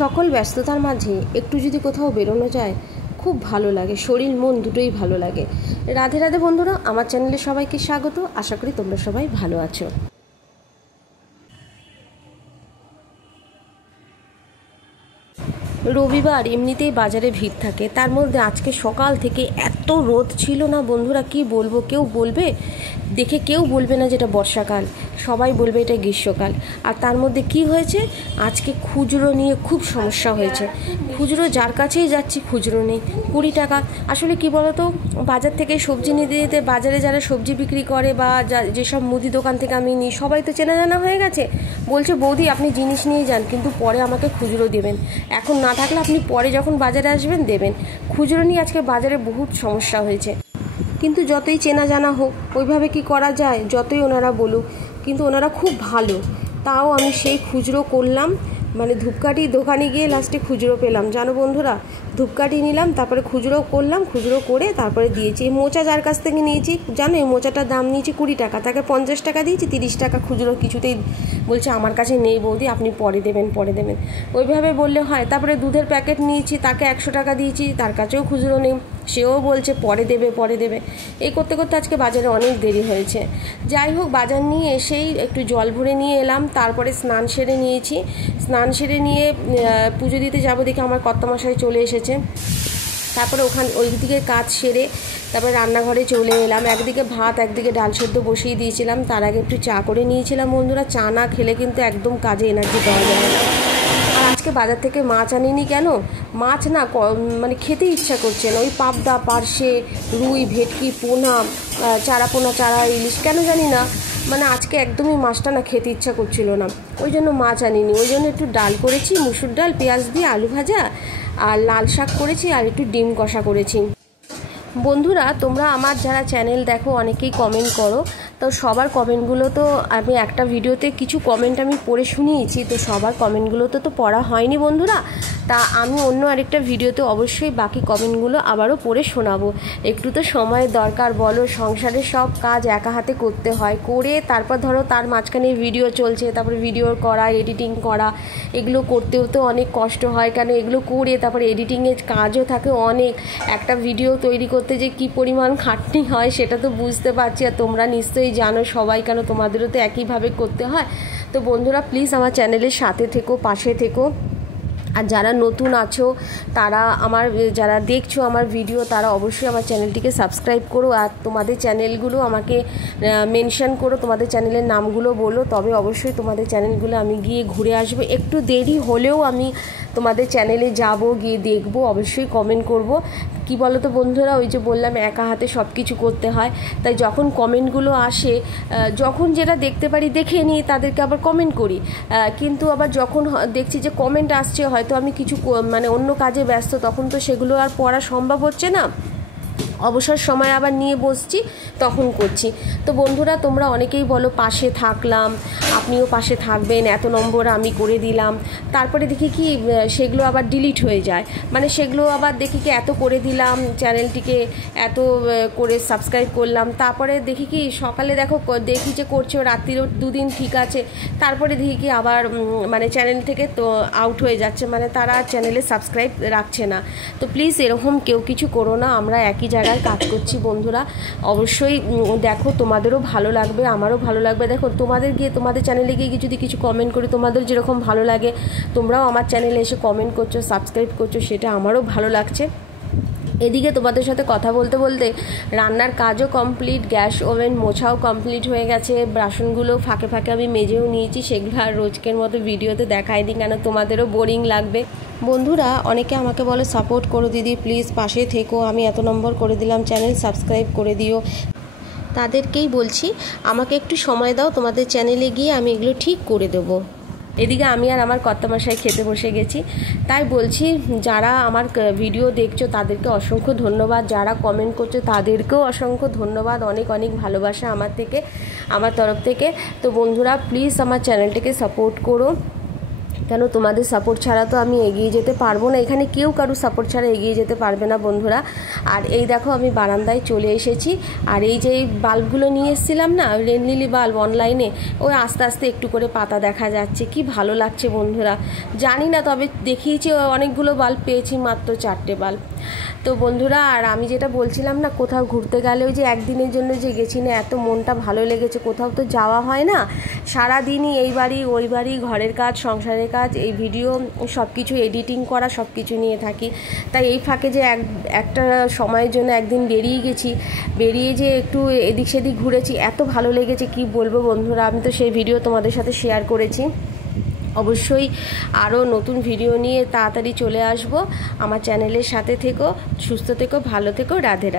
সকল ব্যস্ততার মাঝে একটু যদি কোথাও বেরোনো যায় খুব ভালো লাগে, শরীর মন দুটোই ভালো লাগে। রাধে রাধে বন্ধুরা, আমার চ্যানেলে সবাইকে স্বাগত। আশা করি তোমরা সবাই ভালো আছো। রবিবার এমনিতেই বাজারে ভিড় থাকে, তার মধ্যে আজকে সকাল থেকে এত রোদ ছিল না বন্ধুরা, কি বলবো। কেউ বলবে দেখে, কেউ বলবে না যেটা বর্ষাকাল, সবাই বলবে এটা গ্রীষ্মকাল। আর তার মধ্যে কি হয়েছে, আজকে খুচরো নিয়ে খুব সমস্যা হয়েছে। খুচরো যার কাছেই যাচ্ছি খুচরো নেই, 20 টাকা। আসলে কি বলতো, বাজার থেকে সবজি নিতে নিতে বাজারে যারা সবজি বিক্রি করে বা যেসব মুদি দোকান থেকে আমি নিই, সবাই তো চেনা জানা হয়ে গেছে। বলছে বৌদি আপনি জিনিস নিয়ে যান, কিন্তু পরে আমাকে খুচরো দেবেন, এখন না থাকলে আপনি পরে যখন বাজারে আসবেন দেবেন। খুচরো নিয়ে আজকে বাজারে বহুত সমস্যা হয়েছে। কিন্তু যতই চেনা জানা হোক, ওইভাবে কি করা যায়, যতই ওনারা বলুক, কিন্তু ওনারা খুব ভালো। তাও আমি সেই খুচরো করলাম, মানে ধূপকাঠি দোকানে গিয়ে লাস্টে খুচরো পেলাম জানো বন্ধুরা। ধূপকাঠি নিলাম, তারপরে খুচরো করলাম, খুচরো করে তারপরে দিয়েছি। এই মোচা যার কাছ থেকে নিয়েছি জানো, এই মোচাটার দাম নিয়েছি 20 টাকা, তাকে 50 টাকা দিয়েছি, 30 টাকা খুচরো কিছুতেই বলছে আমার কাছে নেই বৌদি, আপনি পরে দেবেন পরে দেবেন। ওইভাবে বললে হয়। তারপরে দুধের প্যাকেট নিয়েছি, তাকে 100 টাকা দিয়েছি, তার কাছেও খুচরো নেই, সেও বলছে পরে দেবে পরে দেবে। এই করতে করতে আজকে বাজারে অনেক দেরি হয়েছে। যাই হোক, বাজার নিয়ে এসেই একটু জল ভরে নিয়ে এলাম, তারপরে স্নান সেরে নিয়েছি। স্নান সেরে নিয়ে পুজো দিতে যাবো, দেখে আমার কর্তামশাই চলে এসেছে। তারপরে ওই দিকে কাজ সেরে তারপরে রান্নাঘরে চলে এলাম। একদিকে ভাত একদিকে ডাল সেদ্ধ বসিয়ে দিয়েছিলাম, তার আগে একটু চা করে নিয়েছিলাম বন্ধুরা। চা না খেলে কিন্তু একদম কাজে এনার্জি পাওয়া যায় না। আর আজকে বাজার থেকে মাছ আনিনি কেন, মাছ না মানে খেতে ইচ্ছা করছে না। ওই পাবদা, পার্শে, রুই, ভেটকি, পোনা, চারা পোনা, চারা ইলিশ, কেন জানি না, মানে আজকে একদমই মাছটা না খেতে ইচ্ছা করছিল না, ওই জন্য মাছ আনিনি। ওই জন্য একটু ডাল করেছি, মুসুর ডাল, পেঁয়াজ দিয়ে আলু ভাজা, আর লাল শাক করেছি, আর একটু ডিম কষা করেছি। বন্ধুরা তোমরা আমার যারা চ্যানেল দেখো অনেকেই কমেন্ট করো, তো সবার কমেন্টগুলো তো আমি একটা ভিডিওতে কিছু কমেন্ট আমি পড়ে শুনিয়েছি, তো সবার কমেন্টগুলো তো পড়া হয়নি বন্ধুরা। তা আমি অন্য আরেকটা ভিডিওতে অবশ্যই বাকি কমেন্টগুলো আবারও পড়ে শোনাবো। একটু তো সময়ের দরকার বলো, সংসারের সব কাজ একা হাতে করতে হয়, করে তারপর ধরো তার মাঝখানে ভিডিও চলছে, তারপরে ভিডিও করা, এডিটিং করা, এগুলো করতেও তো অনেক কষ্ট হয়। কেন এগুলো করে তারপরে এডিটিংয়ের কাজও থাকে অনেক। একটা ভিডিও তৈরি করতে যে কী পরিমাণ খাটনি হয় সেটা তো বুঝতে পারছি, আর তোমরা নিশ্চয়ই জানো সবাই, কেন তোমাদেরও তো একইভাবে করতে হয়। তো বন্ধুরা প্লিজ আমার চ্যানেলের সাথে থেকো, পাশে থেকো। আর যারা নতুন আছো, তারা যারা দেখছো আমার ভিডিও, তারা অবশ্যই আমার চ্যানেলটিকে সাবস্ক্রাইব করো। আর তোমাদের চ্যানেলগুলো আমাকে মেনশন করো, তোমাদের চ্যানেলের নামগুলো বলো, তবে অবশ্যই তোমাদের চ্যানেলগুলো আমি গিয়ে ঘুরে আসবো। একটু দেরি হলেও আমি তোমাদের চ্যানেলে যাব, গিয়ে দেখবো, অবশ্যই কমেন্ট করব। কি বলো তো বন্ধুরা, ওই যে বললাম একা হাতে সব কিছু করতে হয়, তাই যখন কমেন্টগুলো আসে, যখন যেটা দেখতে পারি দেখে নিই, তাদেরকে আবার কমেন্ট করি। কিন্তু আবার যখন দেখছি যে কমেন্ট আসছে, হয়তো আমি কিছু মানে অন্য কাজে ব্যস্ত, তখন তো সেগুলো আর পড়া সম্ভব হচ্ছে না। অবসর সময় আবার নিয়ে বসছি, তখন করছি। তো বন্ধুরা তোমরা অনেকেই বলো পাশে থাকলাম, আপনিও পাশে থাকবেন, এত নম্বর আমি করে দিলাম, তারপরে দেখি কি সেগুলো আবার ডিলিট হয়ে যায়। মানে সেগুলো আবার দেখি কি এত করে দিলাম, চ্যানেলটিকে এত করে সাবস্ক্রাইব করলাম, তারপরে দেখি কি সকালে দেখি যে করছে, রাত্রিরও 2 দিন ঠিক আছে, তারপরে দেখি কি আবার মানে চ্যানেল থেকে তো আউট হয়ে যাচ্ছে, মানে তারা চ্যানেলে সাবস্ক্রাইব রাখছে না। তো প্লিজ এরকম কেউ কিছু করো না, আমরা একই জায়গায় কাজ করছি বন্ধুরা। অবশ্যই দেখো, তোমাদেরও ভালো লাগবে, আমারও ভালো লাগবে। দেখো তোমাদের চ্যানেলে গিয়ে যদি কিছু কমেন্ট করি, তোমাদের যেরকম ভালো লাগে, তোমরাও আমার চ্যানেলে এসে কমেন্ট করছো, সাবস্ক্রাইব করছো, সেটা আমারও ভালো লাগছে। এদিকে তোমাদের সাথে কথা বলতে বলতে রান্নার কাজও কমপ্লিট, গ্যাস ওভেন মোছাও কমপ্লিট হয়ে গেছে, বাসনগুলো ফাঁকে ফাঁকে আমি মেজেও নিয়েছি। সেগুলো আর রোজকের মতো ভিডিওতে দেখাইনি, কেন তোমাদেরও বোরিং লাগবে। বন্ধুরা অনেকে আমাকে বলে সাপোর্ট করো দিদি, প্লিজ পাশে থেকো, আমি এত নম্বর করে দিলাম, চ্যানেল সাবস্ক্রাইব করে দিও। তাদেরকেই বলছি আমাকে একটু সময় দাও, তোমাদের চ্যানেলে গিয়ে আমি এগুলো ঠিক করে দেবো। এদিকে আমি আর আমার কর্তামশাই খেতে বসে গেছি। তাই বলছি, যারা আমার ভিডিও দেখছো তাদেরকে অসংখ্য ধন্যবাদ, যারা কমেন্ট করছো তাদেরকেও অসংখ্য ধন্যবাদ, অনেক অনেক ভালোবাসা আমার তরফ থেকে। তো বন্ধুরা প্লিজ আমার চ্যানেলটিকে সাপোর্ট করো। কেন তোমাদের সাপোর্ট ছাড়া তো আমি এগিয়ে যেতে পারবো না, এখানে কেউ কারো সাপোর্ট ছাড়া এগিয়ে যেতে পারবে না বন্ধুরা। আর এই দেখো আমি বারান্দায় চলে এসেছি, আর এই যে এই বাল্বগুলো নিয়ে এসেছিলাম না, রেন লিলি বাল্ব অনলাইনে, ওই আস্তে আস্তে একটু করে পাতা দেখা যাচ্ছে, কি ভালো লাগছে বন্ধুরা। জানি না, তবে দেখিয়েছি অনেকগুলো বাল্ব, পেয়েছি মাত্র 4টে বাল্ব। তো বন্ধুরা, আর আমি যেটা বলছিলাম না, কোথাও ঘুরতে গেলে ওই যে একদিনের জন্য যে গেছি না, এত মনটা ভালো লেগেছে। কোথাও তো যাওয়া হয় না, সারাদিনই এই বাড়ি ওই বাড়ি, ঘরের কাজ, সংসারের কাজ, এই ভিডিও সব কিছু এডিটিং করা, সব কিছু নিয়ে থাকি। তাই এই ফাঁকে যে একটা সময়ের জন্য একদিন বেরিয়ে গেছি, বেরিয়ে যে একটু এদিক সেদিক ঘুরেছি, এত ভালো লেগেছে কি বলবো বন্ধুরা। আমি তো সেই ভিডিও তোমাদের সাথে শেয়ার করেছি। অবশ্যই আরও নতুন ভিডিও নিয়ে তাড়াতাড়ি চলে আসব। আমার চ্যানেলের সাথে থেকো, সুস্থ থেকো, ভালো থেকো, রাধে রাধে।